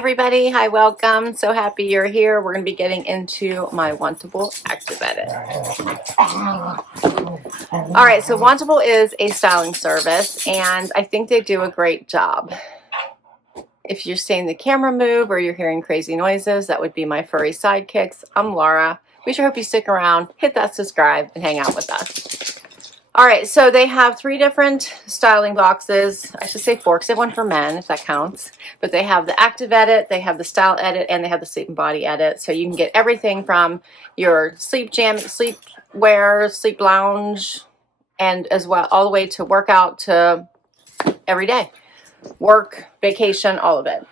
everybody, hi, welcome. So happy you're here. We're going to be getting into my Wantable Active edit. All right, so Wantable is a styling service, and I think they do a great job. If you're seeing the camera move or you're hearing crazy noises, that would be my furry sidekicks. I'm Laura. We sure hope you stick around, hit that subscribe, and hang out with us. All right, so they have 3 different styling boxes. I should say 4 because they have one for men, if that counts. But they have the active edit, they have the style edit, and they have the sleep and body edit. So you can get everything from your sleep wear, sleep lounge, and as well all the way to workout to every day. Work, vacation, all of it.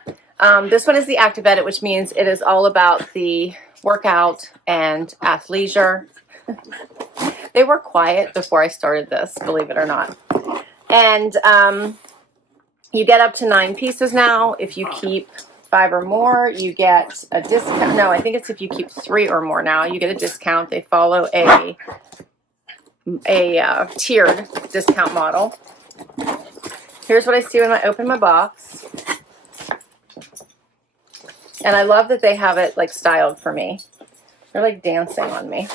This one is the active edit, which means it is all about the workout and athleisure. They were quiet before I started this, believe it or not. And you get up to 9 pieces now. If you keep 5 or more, you get a discount. No, I think it's if you keep 3 or more now, you get a discount. They follow a tiered discount model. Here's what I see when I open my box. And I love that they have it like styled for me. They're like dancing on me.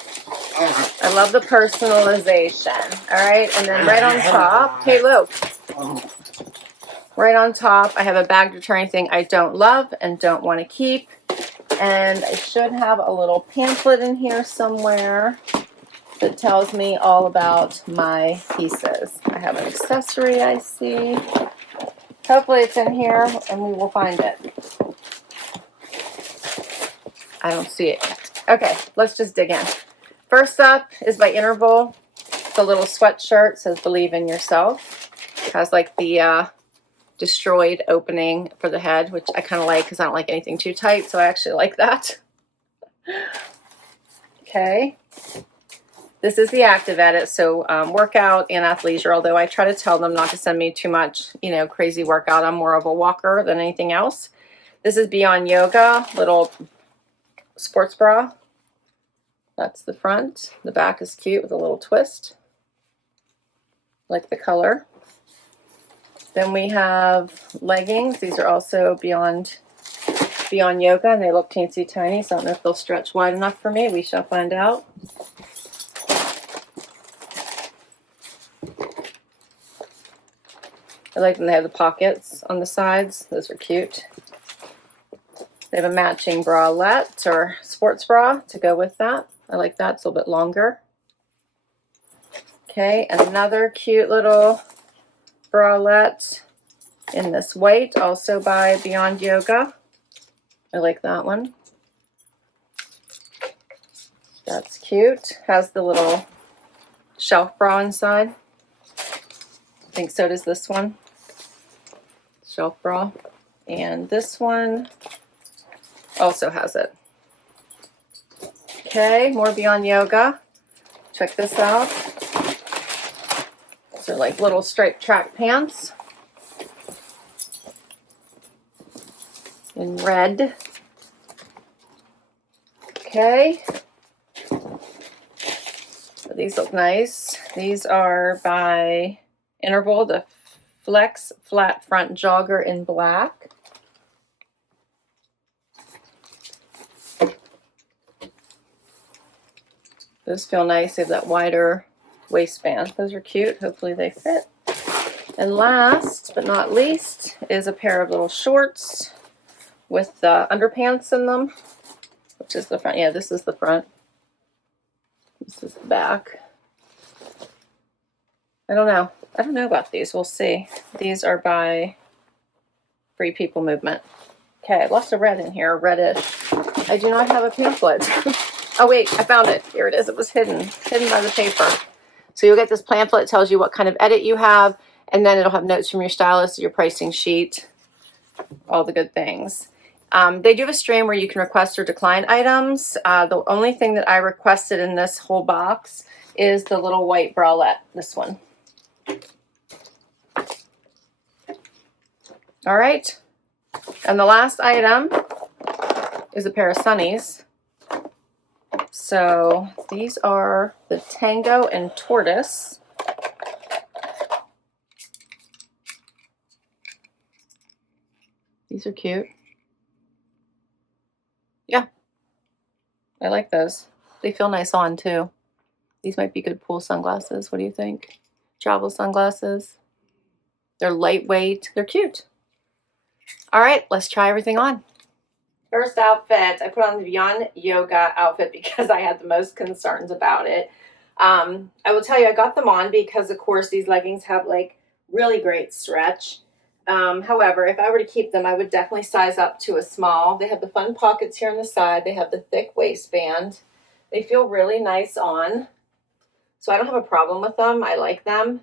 I love the personalization. All right, and then right on top, hey Luke, right on top, I have a bag deter anything I don't love and don't want to keep. And I should have a little pamphlet in here somewhere that tells me all about my pieces. I have an accessory I see. Hopefully it's in here and we will find it. I don't see it yet. Okay, let's just dig in. First up is by Interval. It's a little sweatshirt, says believe in yourself. It has like the destroyed opening for the head, which I kind of like because I don't like anything too tight, so I actually like that. Okay. This is the active edit, so workout and athleisure, although I try to tell them not to send me too much, crazy workout. I'm more of a walker than anything else. This is Beyond Yoga, little sports bra. That's the front. The back is cute with a little twist. Like the color. Then we have leggings. These are also Beyond Yoga, and they look teensy tiny, so I don't know if they'll stretch wide enough for me. We shall find out. I like when they have the pockets on the sides. Those are cute. They have a matching bralette or sports bra to go with that. I like that. It's a little bit longer. Okay, and another cute little bralette in this white, also by Beyond Yoga. I like that one. That's cute. Has the little shelf bra inside. I think so does this one. Shelf bra. And this one also has it. Okay, more Beyond Yoga. Check this out. These are like little striped track pants in red. Okay. So these look nice. These are by Interval, the Flex Flat Front Jogger in black. Those feel nice. They have that wider waistband. Those are cute. Hopefully they fit. And last but not least is a pair of little shorts with underpants in them, which is the front. Yeah, this is the front. This is the back. I don't know. I don't know about these. We'll see. These are by Free People Movement. Okay, lots of red in here, reddish. I do not have a pamphlet. Oh wait, I found it. Here it is. It was hidden by the paper. So you'll get this pamphlet. It tells you what kind of edit you have, and then it'll have notes from your stylist, your pricing sheet, all the good things. They do have a stream where you can request or decline items. The only thing that I requested in this whole box is the little white bralette, this one. All right. And the last item is a pair of Sunnies. So these are the Tango and Tortoise. These are cute. I like those. They feel nice on too. These might be good pool sunglasses. What do you think? Travel sunglasses. They're lightweight. They're cute. All right, let's try everything on. First outfit, I put on the Beyond Yoga outfit because I had the most concerns about it. I will tell you, I got them on because, of course, these leggings have like really great stretch. However, if I were to keep them, I would definitely size up to a small. They have the fun pockets here on the side. They have the thick waistband. They feel really nice on. So I don't have a problem with them. I like them.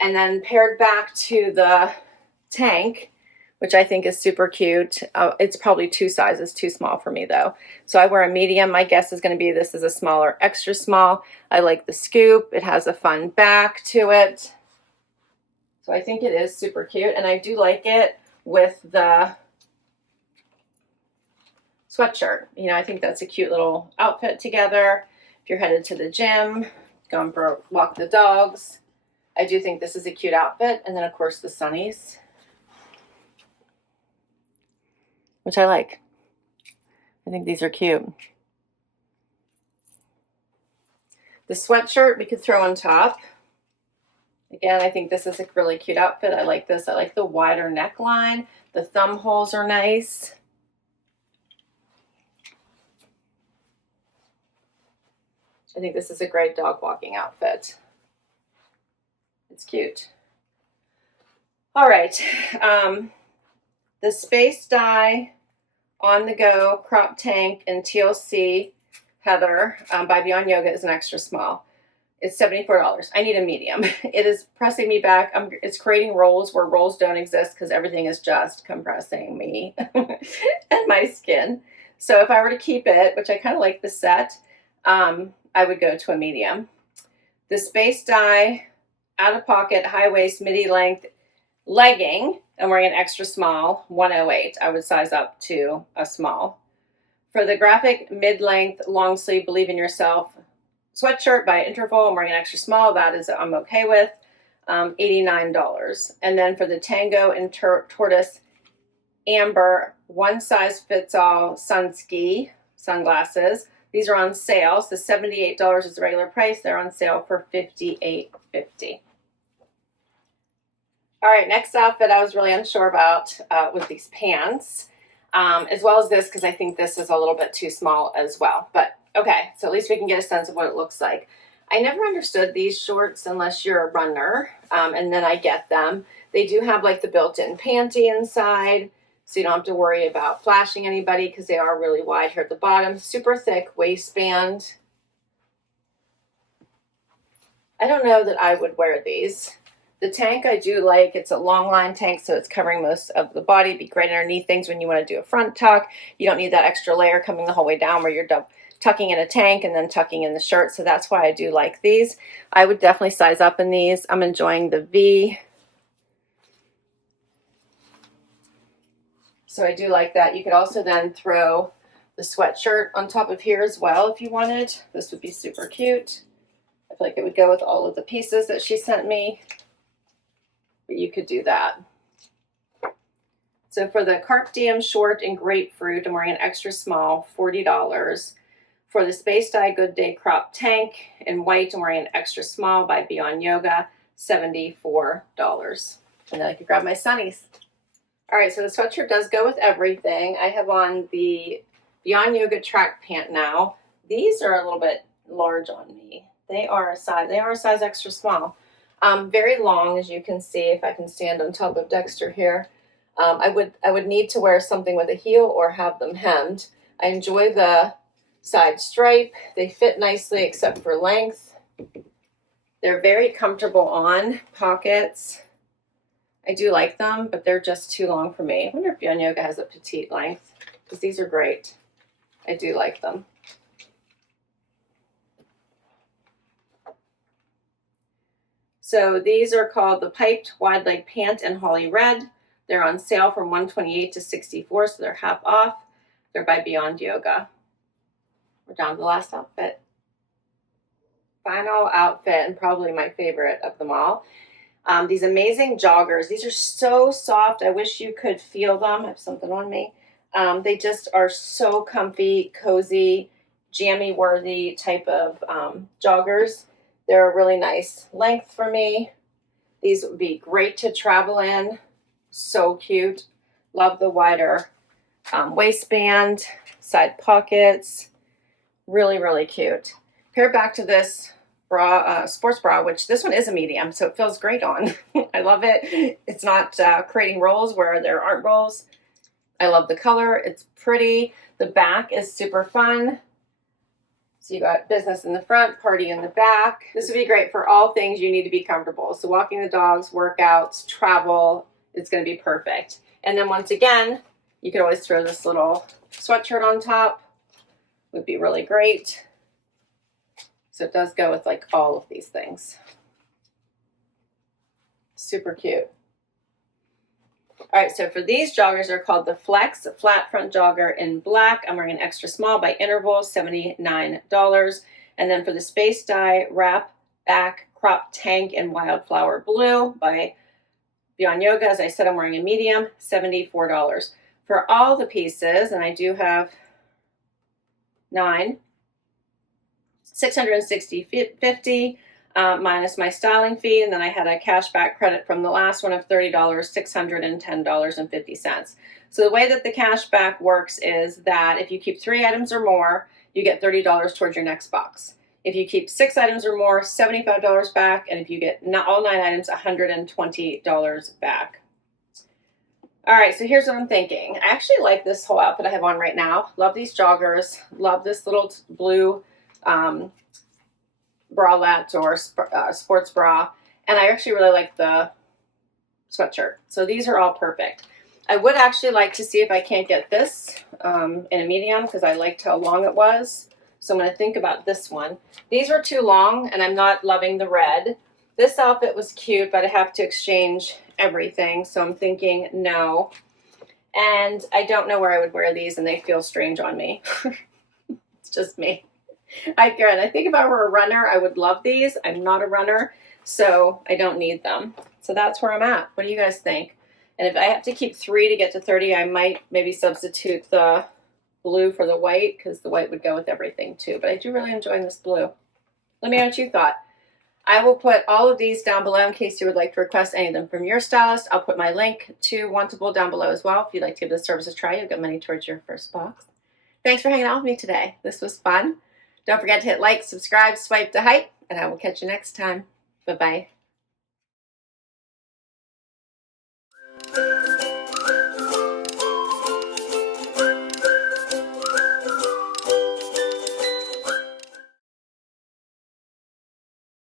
And then paired back to the tank, which I think is super cute. It's probably 2 sizes too small for me though. So I wear a medium. My guess is going to be this is a small or extra small. I like the scoop. It has a fun back to it. So I think it is super cute. And I do like it with the sweatshirt. You know, I think that's a cute little outfit together. If you're headed to the gym, going for a walk the dogs. I do think this is a cute outfit. And then of course the Sunnies, which I like. I think these are cute. The sweatshirt we could throw on top. Again, I think this is a really cute outfit. I like this. I like the wider neckline. The thumb holes are nice. I think this is a great dog walking outfit. It's cute. All right. The Spacedye On The Go crop tank in TLC Heather by Beyond Yoga is an extra small. It's $74. I need a medium. It is pressing me back. It's creating rolls where rolls don't exist because everything is just compressing me and my skin. So if I were to keep it, which I kind of like the set, I would go to a medium. The Spacedye out of pocket high waist midi length legging. I'm wearing an extra small, 108. I would size up to a small. For the graphic mid-length long sleeve Believe in Yourself sweatshirt by Interval, I'm wearing an extra small. That is I'm okay with. $89. And then for the Tango and Tortoise Amber one size fits all Sunski sunglasses. These are on sale. So $78 is the regular price. They're on sale for $58.50. All right, next outfit I was really unsure about was these pants, as well as this because I think this is a little bit too small as well. But okay, so at least we can get a sense of what it looks like. I never understood these shorts unless you're a runner, and then I get them. They do have like the built-in panty inside, so you don't have to worry about flashing anybody because they are really wide here at the bottom. Super thick waistband. I don't know that I would wear these. The tank I do like. It's a long line tank, so it's covering most of the body. It'd be great underneath things when you want to do a front tuck. You don't need that extra layer coming the whole way down where you're tucking in a tank and then tucking in the shirt. So that's why I do like these. I would definitely size up in these. I'm enjoying the V. So I do like that. You could also then throw the sweatshirt on top of here as well if you wanted. This would be super cute. I feel like it would go with all of the pieces that she sent me. But you could do that. So for the Carpe Diem short and grapefruit, I'm wearing an extra small, $40. For the Spacedye Good Day crop tank in white, I'm wearing an extra small by Beyond Yoga, $74. And then I could grab my Sunnies. All right, so the sweatshirt does go with everything. I have on the Beyond Yoga track pant now. These are a little bit large on me. They are a size extra small. Very long, as you can see, if I can stand on top of Dexter here. I would need to wear something with a heel or have them hemmed. I enjoy the side stripe. They fit nicely except for length. They're very comfortable on pockets. I do like them, but they're just too long for me. I wonder if Beyond Yoga has a petite length because these are great. I do like them. So these are called the Piped Wide Leg Pant in Holly Red. They're on sale from $128 to $64, so they're half off. They're by Beyond Yoga. We're down to the last outfit. Final outfit, and probably my favorite of them all. These amazing joggers. These are so soft. I wish you could feel them. I have something on me. They just are so comfy, cozy, jammy worthy type of joggers. They're a really nice length for me. These would be great to travel in. So cute. Love the wider waistband, side pockets. Really, really cute. Pair back to this bra, sports bra, which this one is a medium, so it feels great on. I love it. It's not creating rolls where there aren't rolls. I love the color. It's pretty. The back is super fun. So you got business in the front, party in the back. This would be great for all things you need to be comfortable. So walking the dogs, workouts, travel, it's going to be perfect. And then once again, you could always throw this little sweatshirt on top. Would be really great. So it does go with like all of these things. Super cute. All right, so for these joggers, they're called the Flex Flat Front Jogger in black. I'm wearing an extra small by Interval, $79. And then for the Spacedye Wrap Back Crop Tank in Wildflower Blue by Beyond Yoga, as I said, I'm wearing a medium, $74. For all the pieces, and I do have 9, $660.50 minus my styling fee, and then I had a cash back credit from the last one of $30, $610.50. So the way that the cash back works is that if you keep 3 items or more, you get $30 towards your next box. If you keep 6 items or more, $75 back, and if you get all 9 items, $120 back. All right, so here's what I'm thinking. I actually like this whole outfit I have on right now. Love these joggers. Love this little blue bralette or sports bra. And I actually really like the sweatshirt. So these are all perfect. I would actually like to see if I can't get this in a medium because I liked how long it was. So I'm going to think about this one. These were too long and I'm not loving the red. This outfit was cute, but I have to exchange everything. So I'm thinking no. And I don't know where I would wear these and they feel strange on me. It's just me. I think if I were a runner, I would love these. I'm not a runner, so I don't need them. So that's where I'm at. What do you guys think? And if I have to keep 3 to get to 30, I might maybe substitute the blue for the white because the white would go with everything too. But I do really enjoy this blue. Let me know what you thought. I will put all of these down below in case you would like to request any of them from your stylist. I'll put my link to Wantable down below as well. If you'd like to give this service a try, you'll get money towards your first box. Thanks for hanging out with me today. This was fun. Don't forget to hit like, subscribe, swipe to hype, and I will catch you next time. Bye-bye.